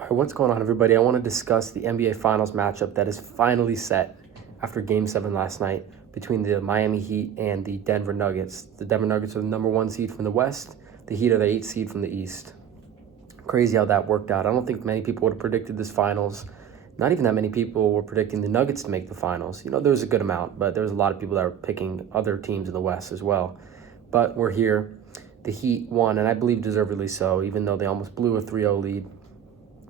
All right, what's going on, everybody? I want to discuss the NBA Finals matchup that is finally set after Game 7 last night between the Miami Heat and the Denver Nuggets. The Denver Nuggets are the number 1 seed from the West. The Heat are the 8th seed from the East. Crazy how that worked out. I don't think many people would have predicted this finals. Not even that many people were predicting the Nuggets to make the finals. There was a good amount, but there was a lot of people that were picking other teams in the West as well. But we're here. The Heat won, and I believe deservedly so, even though they almost blew a 3-0 lead.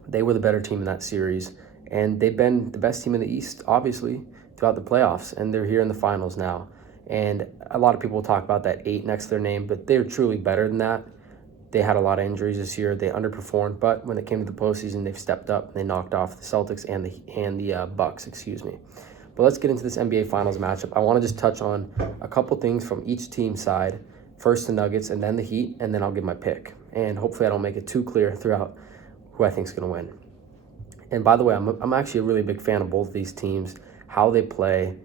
They were the better team in that series, and they've been the best team in the East, obviously, throughout the playoffs, and they're here in the finals now. And a lot of people will talk about that 8 next to their name, but they're truly better than that. They had a lot of injuries this year. They underperformed, but when it came to the postseason, they've stepped up and they knocked off the Celtics and the Bucks, But let's get into this NBA Finals matchup. I want to just touch on a couple things from each team's side. First the Nuggets and then the Heat, and then I'll give my pick. And hopefully I don't make it too clear throughout who I think is going to win. And by the way, I'm actually a really big fan of both these teams, how they play.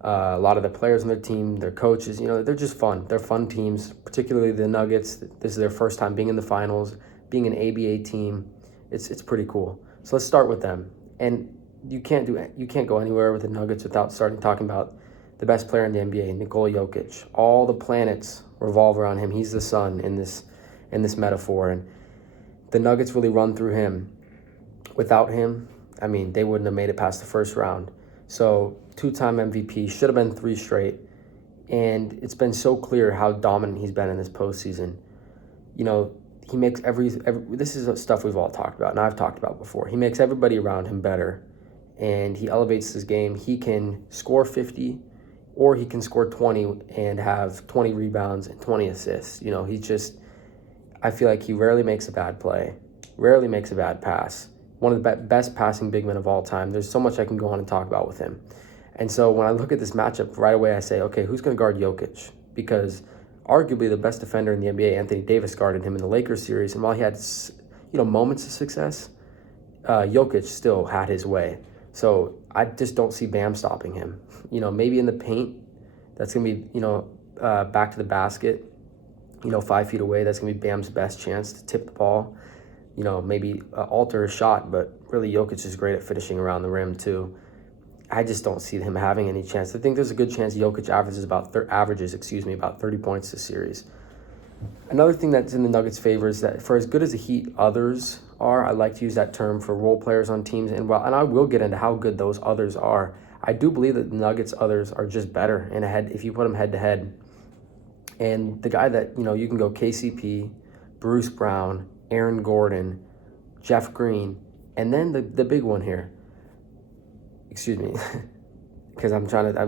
A lot of the players on their team, their coaches, they're just fun. They're fun teams, particularly the Nuggets. This is their first time being in the finals, being an ABA team. It's pretty cool. So let's start with them. And you can't go anywhere with the Nuggets without starting talking about the best player in the NBA, Nikola Jokic. All the planets revolve around him. He's the sun in this metaphor, and the Nuggets really run through him. Without him, they wouldn't have made it past the first round. So 2-time MVP, should have been 3 straight. And it's been so clear how dominant he's been in this postseason. He makes every this is stuff we've all talked about, and I've talked about before. He makes everybody around him better, and he elevates his game. He can score 50, or he can score 20 and have 20 rebounds and 20 assists. I feel like he rarely makes a bad play, rarely makes a bad pass. One of the best passing big men of all time. There's so much I can go on and talk about with him. And so when I look at this matchup, right away I say, okay, who's going to guard Jokic? Because arguably the best defender in the NBA, Anthony Davis, guarded him in the Lakers series. And while he had, moments of success, Jokic still had his way. So I just don't see Bam stopping him. Maybe in the paint, that's going to be, back to the basket, 5 feet away. That's going to be Bam's best chance to tip the ball. Maybe alter his shot, but really Jokic is great at finishing around the rim too. I just don't see him having any chance. I think there's a good chance Jokic averages about 30 points this series. Another thing that's in the Nuggets' favor is that for as good as the Heat others are, I like to use that term for role players on teams, and I will get into how good those others are. I do believe that the Nuggets' others are just better in a head if you put them head to head. And the guy that you can go KCP, Bruce Brown, Aaron Gordon, Jeff Green, and then the big one here. Because I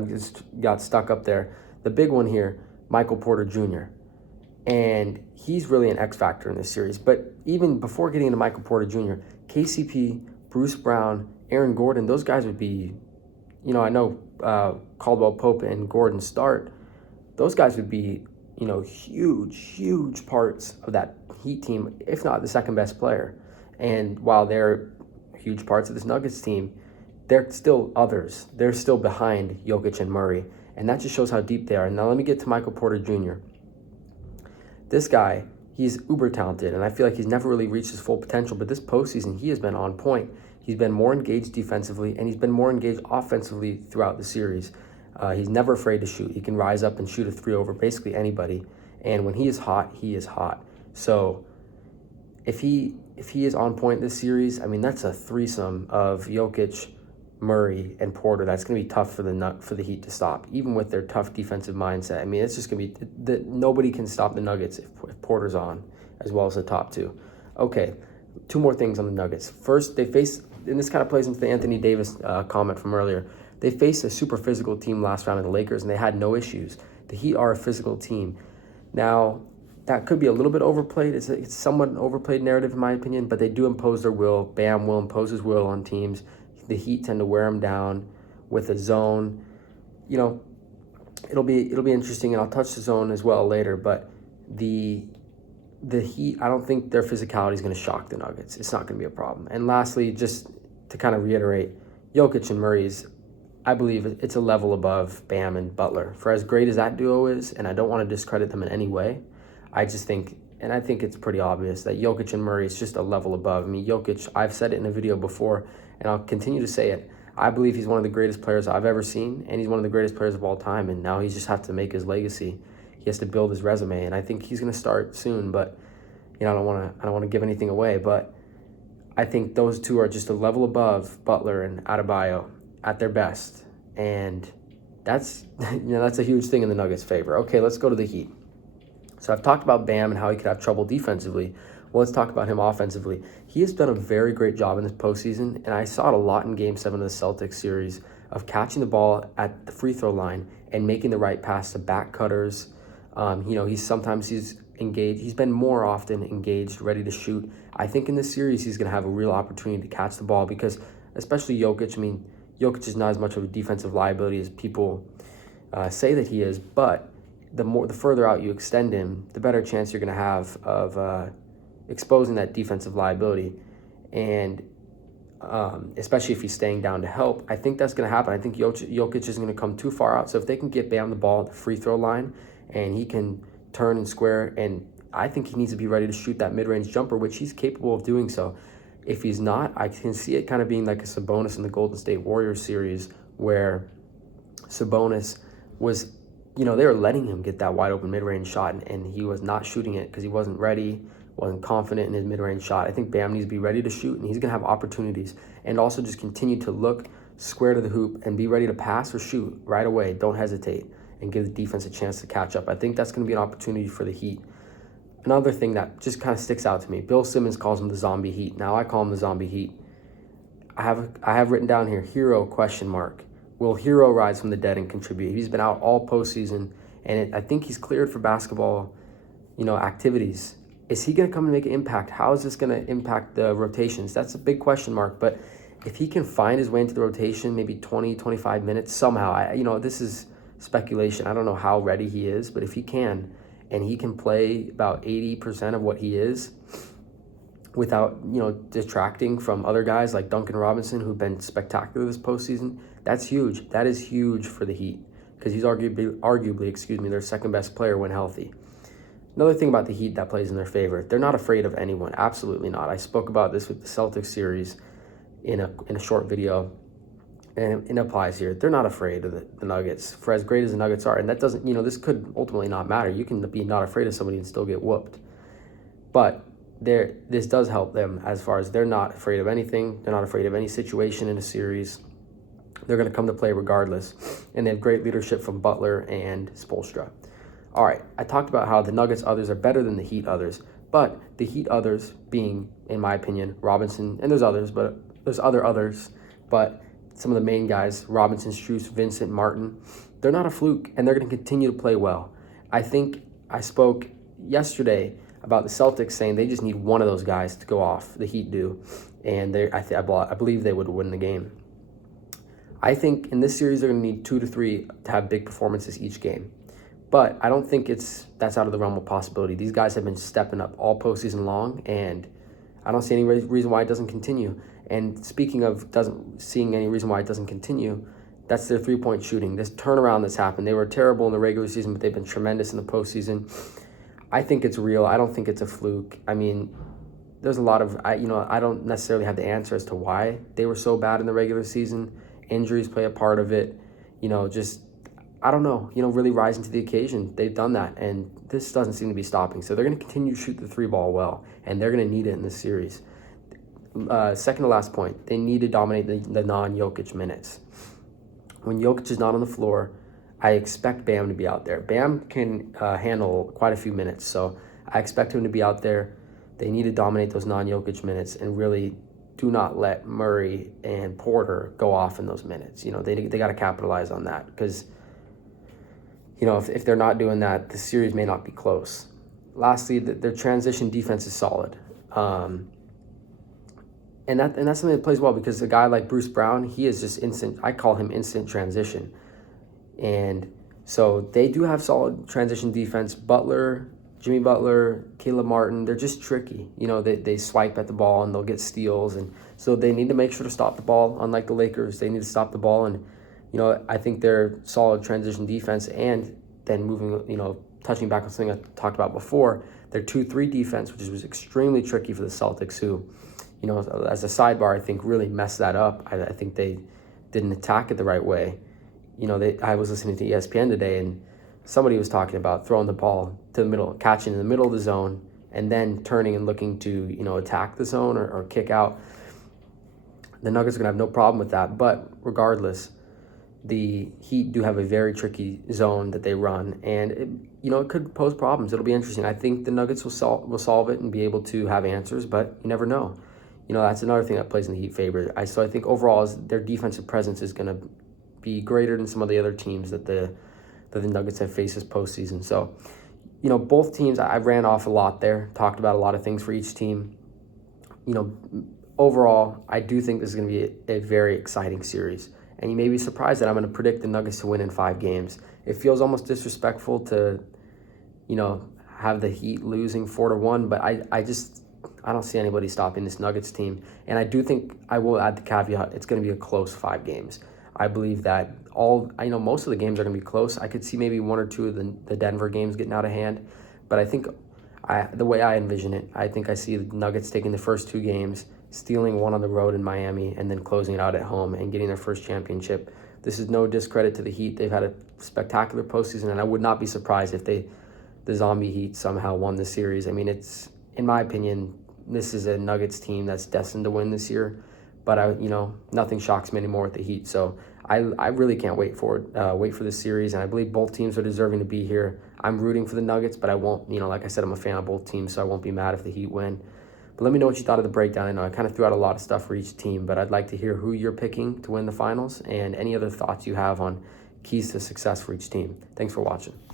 just got stuck up there. The big one here, Michael Porter Jr. And he's really an X factor in this series. But even before getting into Michael Porter Jr., KCP, Bruce Brown, Aaron Gordon, those guys would be, I know Caldwell Pope and Gordon start. Those guys would be, huge parts of that Heat team, if not the second best player. And while they're huge parts of this Nuggets team, they're still others. They're still behind Jokic and Murray. And that just shows how deep they are. Now let me get to Michael Porter Jr. This guy, he's uber talented, and I feel like he's never really reached his full potential, but this postseason, he has been on point. He's been more engaged defensively, and he's been more engaged offensively throughout the series. He's never afraid to shoot. He can rise up and shoot a 3 over basically anybody. And when he is hot, he is hot. So if he is on point this series, that's a threesome of Jokic, Murray, and Porter. That's going to be tough for the Heat to stop, even with their tough defensive mindset. It's just going to be nobody can stop the Nuggets if Porter's on, as well as the top two. Okay, 2 more things on the Nuggets. First, they face, and this kind of plays into the Anthony Davis comment from earlier. They faced a super physical team last round of the Lakers, and they had no issues. The Heat are a physical team. Now, that could be a little bit overplayed. It's somewhat an overplayed narrative in my opinion, but they do impose their will. Bam will impose his will on teams. The Heat tend to wear them down with a zone. It'll be interesting, and I'll touch the zone as well later, but the Heat, I don't think their physicality is going to shock the Nuggets. It's not going to be a problem. And lastly, just to kind of reiterate, Jokic and Murray I believe it's a level above Bam and Butler. For as great as that duo is, and I don't want to discredit them in any way, I just think and I think it's pretty obvious that Jokic and Murray is just a level above. I mean, Jokic, I've said it in a video before, and I'll continue to say it. I believe he's one of the greatest players I've ever seen, and he's one of the greatest players of all time, and now he just has to make his legacy. He has to build his resume, and I think he's going to start soon, but I don't want to give anything away, but I think those two are just a level above Butler and Adebayo at their best, and that's that's a huge thing in the Nuggets' favor. Okay, let's go to the Heat. So I've talked about Bam and how he could have trouble defensively. Well, let's talk about him offensively. He has done a very great job in this postseason, and I saw it a lot in Game 7 of the Celtics series of catching the ball at the free throw line and making the right pass to back cutters. He's engaged. He's been more often engaged, ready to shoot. I think in this series he's going to have a real opportunity to catch the ball because, especially Jokic, Jokic is not as much of a defensive liability as people say that he is, but the further out you extend him, the better chance you're going to have of exposing that defensive liability. And especially if he's staying down to help, I think that's going to happen. I think Jokic isn't going to come too far out. So if they can get Bam the ball at the free throw line and he can turn and square, and I think he needs to be ready to shoot that mid-range jumper, which he's capable of doing so. If he's not, I can see it kind of being like a Sabonis in the Golden State Warriors series where Sabonis was, they were letting him get that wide open mid-range shot and he was not shooting it because he wasn't ready, wasn't confident in his mid-range shot. I think Bam needs to be ready to shoot, and he's going to have opportunities, and also just continue to look square to the hoop and be ready to pass or shoot right away. Don't hesitate and give the defense a chance to catch up. I think that's going to be an opportunity for the Heat. Another thing that just kind of sticks out to me, Bill Simmons calls him the Zombie Heat. Now I call him the Zombie Heat. I have written down here, Hero ? Will Hero rise from the dead and contribute? He's been out all postseason, and I think he's cleared for basketball, activities. Is he going to come and make an impact? How is this going to impact the rotations? That's a big question mark, but if he can find his way into the rotation, maybe 20, 25 minutes somehow, this is speculation. I don't know how ready he is, but if he can, and he can play about 80% of what he is without, detracting from other guys like Duncan Robinson, who've been spectacular this postseason, that's huge. That is huge for the Heat because he's arguably, their second best player when healthy. Another thing about the Heat that plays in their favor, they're not afraid of anyone. Absolutely not. I spoke about this with the Celtics series in a short video, and it applies here. They're not afraid of the Nuggets. For as great as the Nuggets are, and that doesn't, this could ultimately not matter. You can be not afraid of somebody and still get whooped. But this does help them as far as they're not afraid of anything. They're not afraid of any situation in a series. They're going to come to play regardless. And they have great leadership from Butler and Spoelstra. All right, I talked about how the Nuggets others are better than the Heat others. But the Heat others being, in my opinion, Robinson, and there's others, but there's others, but some of the main guys, Robinson, Strus, Vincent, Martin, they're not a fluke, and they're going to continue to play well. I think I spoke yesterday about the Celtics saying they just need one of those guys to go off. The Heat do, and I believe they would win the game. I think in this series they're going to need 2 to 3 to have big performances each game. But I don't think that's out of the realm of possibility. These guys have been stepping up all postseason long, and I don't see any reason why it doesn't continue. And speaking of seeing any reason why it doesn't continue, that's their three-point shooting. This turnaround that's happened. They were terrible in the regular season, but they've been tremendous in the postseason. I think it's real. I don't think it's a fluke. There's a lot of, I don't necessarily have the answer as to why they were so bad in the regular season. Injuries play a part of it. I don't know, really rising to the occasion. They've done that, and this doesn't seem to be stopping. So they're going to continue to shoot the three ball well, and they're going to need it in this series. Second to last point, they need to dominate the non-Jokic minutes. When Jokic is not on the floor, I expect Bam to be out there. Bam can handle quite a few minutes, so I expect him to be out there. They need to dominate those non-Jokic minutes and really do not let Murray and Porter go off in those minutes. They got to capitalize on that because, if they're not doing that, the series may not be close. Lastly, their transition defense is solid. And that's something that plays well because a guy like Bruce Brown, he is just instant. I call him instant transition. And so they do have solid transition defense. Jimmy Butler, Caleb Martin, they're just tricky. They swipe at the ball and they'll get steals. And so they need to make sure to stop the ball. Unlike the Lakers, they need to stop the ball. And, I think they're solid transition defense. And then moving, touching back on something I talked about before, their 2-3 defense, which was extremely tricky for the Celtics, who, as a sidebar, I think really messed that up. I think they didn't attack it the right way. I was listening to ESPN today, and somebody was talking about throwing the ball to the middle, catching in the middle of the zone, and then turning and looking to, attack the zone or kick out. The Nuggets are going to have no problem with that. But regardless, the Heat do have a very tricky zone that they run, and it could pose problems. It'll be interesting. I think the Nuggets will solve it and be able to have answers, but you never know. That's another thing that plays in the Heat favor. So I think overall their defensive presence is going to be greater than some of the other teams that the Nuggets have faced this postseason. So, both teams, I ran off a lot there, talked about a lot of things for each team. Overall, I do think this is going to be a very exciting series. And you may be surprised that I'm going to predict the Nuggets to win in 5 games. It feels almost disrespectful to, have the Heat losing 4-1, but I don't see anybody stopping this Nuggets team. And I do think, I will add the caveat, it's going to be a close 5 games. I believe that most of the games are going to be close. I could see maybe 1 or 2 of the Denver games getting out of hand. But I think the way I envision it, I think I see the Nuggets taking the first 2 games, stealing one on the road in Miami, and then closing it out at home and getting their first championship. This is no discredit to the Heat. They've had a spectacular postseason, and I would not be surprised if the Zombie Heat somehow won the series. I mean, it's, in my opinion, this is a Nuggets team that's destined to win this year. But nothing shocks me anymore with the Heat. So I really can't wait for this series, and I believe both teams are deserving to be here. I'm rooting for the Nuggets, but I won't. Like I said, I'm a fan of both teams, so I won't be mad if the Heat win. But let me know what you thought of the breakdown. I know I kind of threw out a lot of stuff for each team, but I'd like to hear who you're picking to win the finals and any other thoughts you have on keys to success for each team. Thanks for watching.